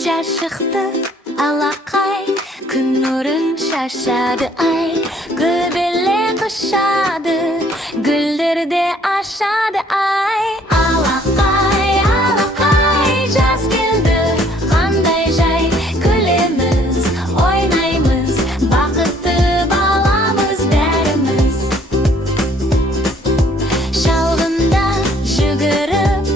Чашықты алақай, күн нұрын шашады ай. Көбелек ұшады, гүлдерде ашады ай. Алақай, алақай, жаз келді, қандай жай. Күлеміз, ойнаймыз, бақытты баламыз бәріміз. Шалғында жүгіріп,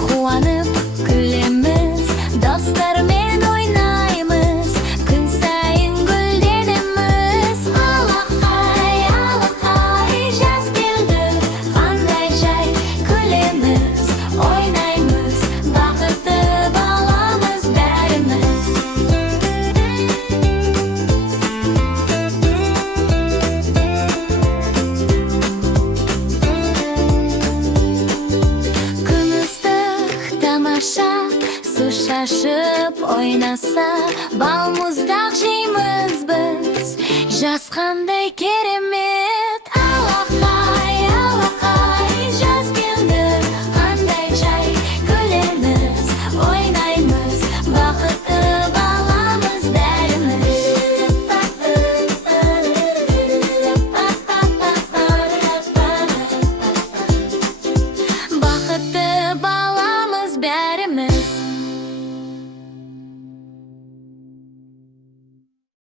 қуанып күлеміз, достармен ойнаймыз, күн сайын гүлденеміз. Алақай, алақай, жаз келді, қандай жай. Күлеміз, ойнаймыз, бақытты баламыз бәріміз. Күн ыстық, тамаша, су шашып ойнаса, бал мұздақ жейміз біз. Жаз қандай керемет.